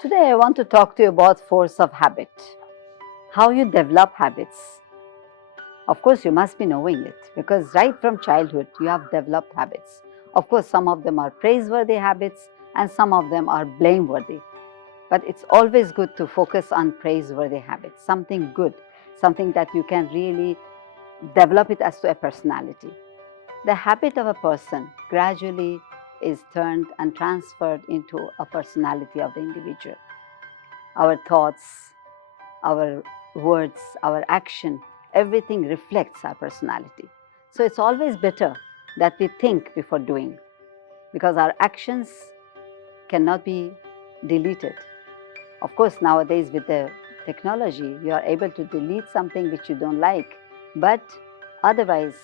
Today I want to talk to you about force of habit. How you develop habits. Of course, you must be knowing it because right from childhood you have developed habits. Of course, some of them are praiseworthy habits and some of them are blameworthy. But it's always good to focus on praiseworthy habits, something good, something that you can really develop it as to a personality. The habit of a person gradually is turned and transferred into a personality of the individual. Our thoughts, our words, our action, everything reflects our personality. So it's always better that we think before doing because our actions cannot be deleted. Of course, nowadays with the technology, you are able to delete something which you don't like, but otherwise,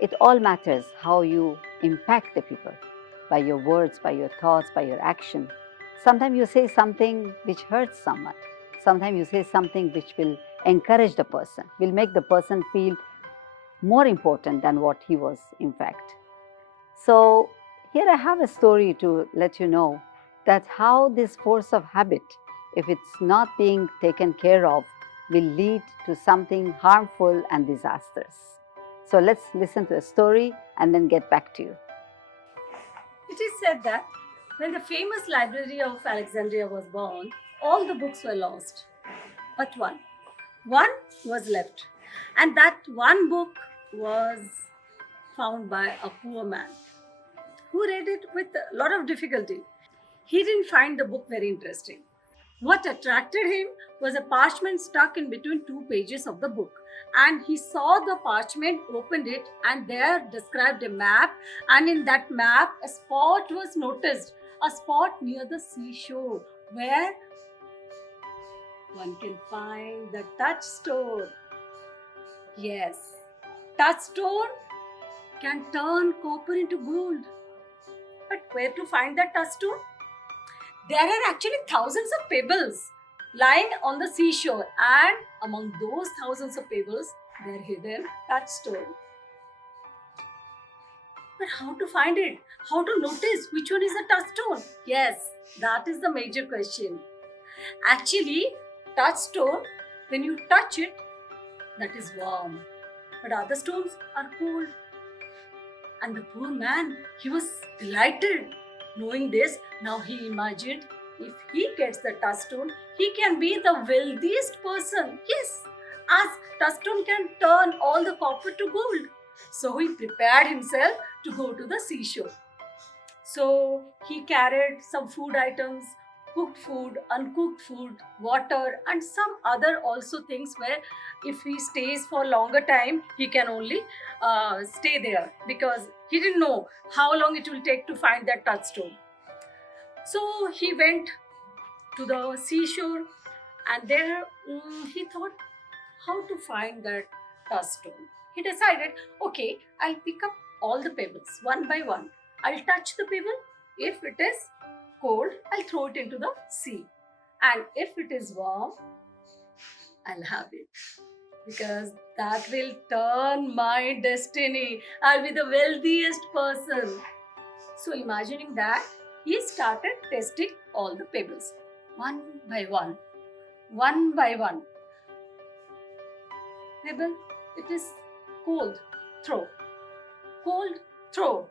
it all matters how you impact the people by your words, by your thoughts, by your action. Sometimes you say something which hurts someone. Sometimes you say something which will encourage the person, will make the person feel more important than what he was, in fact. So, here I have a story to let you know that how this force of habit, if it's not being taken care of, will lead to something harmful and disastrous. So, let's listen to a story and then get back to you. It is said that when the famous library of Alexandria was born, all the books were lost. But one. One was left. And that one book was found by a poor man who read it with a lot of difficulty. He didn't find the book very interesting. What attracted him was a parchment stuck in between two pages of the book. And he saw the parchment, opened it, and there described a map. And in that map, a spot was noticed, a spot near the seashore where one can find the touchstone. Yes, touchstone can turn copper into gold. But where to find that touchstone? There are actually thousands of pebbles lying on the seashore, and among those thousands of pebbles, there hidden touchstone. But how to find it? How to notice which one is the touchstone? Yes, that is the major question. Actually, touchstone, when you touch it, that is warm, but other stones are cold. And the poor man, he was delighted. Knowing this, now he imagined if he gets the touchstone, he can be the wealthiest person. Yes, as touchstone can turn all the copper to gold. So he prepared himself to go to the seashore. So he carried some food items, cooked food, uncooked food, water, and some other also things where if he stays for longer time, he can only stay there because he didn't know how long it will take to find that touchstone. So he went to the seashore and there he thought how to find that touchstone. He decided, okay, I'll pick up all the pebbles one by one. I'll touch the pebble. If it is cold, I'll throw it into the sea. And if it is warm, I'll have it. Because that will turn my destiny. I'll be the wealthiest person. So, imagining that, he started testing all the pebbles one by one. One by one. Pebble, it is cold, throw. Cold, throw.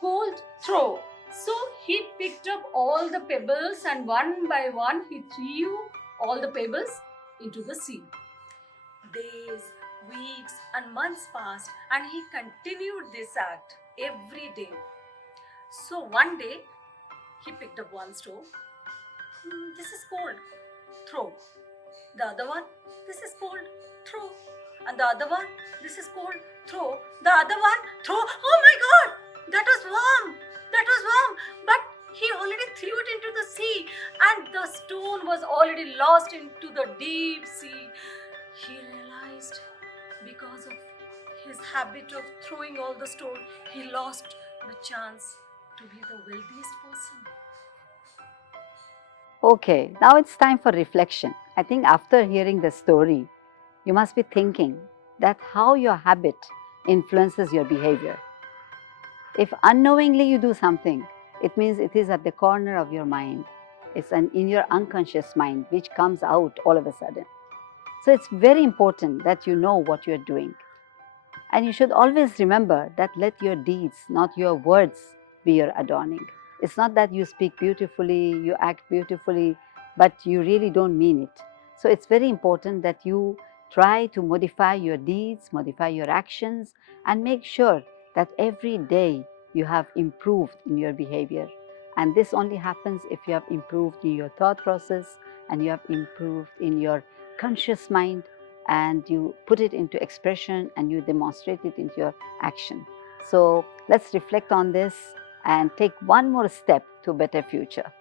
Cold, throw. So he picked up all the pebbles and one by one he threw all the pebbles into the sea. Days, weeks and months passed and he continued this act every day. So one day he picked up one stone. This is cold. Throw. The other one, this is called throw. And the other one, this is called throw. The other one, throw. Oh my God, that was warm. That was warm. But he already threw it into the sea, and the stone was already lost into the deep sea. He realized because of his habit of throwing all the stone, he lost the chance to be the wealthiest person. Okay, now it's time for reflection. I think after hearing the story, you must be thinking that how your habit influences your behavior. If unknowingly you do something, it means it is at the corner of your mind. It's in your unconscious mind, which comes out all of a sudden. So it's very important that you know what you're doing. And you should always remember that let your deeds, not your words, be your adorning. It's not that you speak beautifully, you act beautifully, but you really don't mean it. So it's very important that you try to modify your deeds, modify your actions, and make sure that every day you have improved in your behavior. And this only happens if you have improved in your thought process and you have improved in your conscious mind and you put it into expression and you demonstrate it into your action. So let's reflect on this and take one more step to a better future.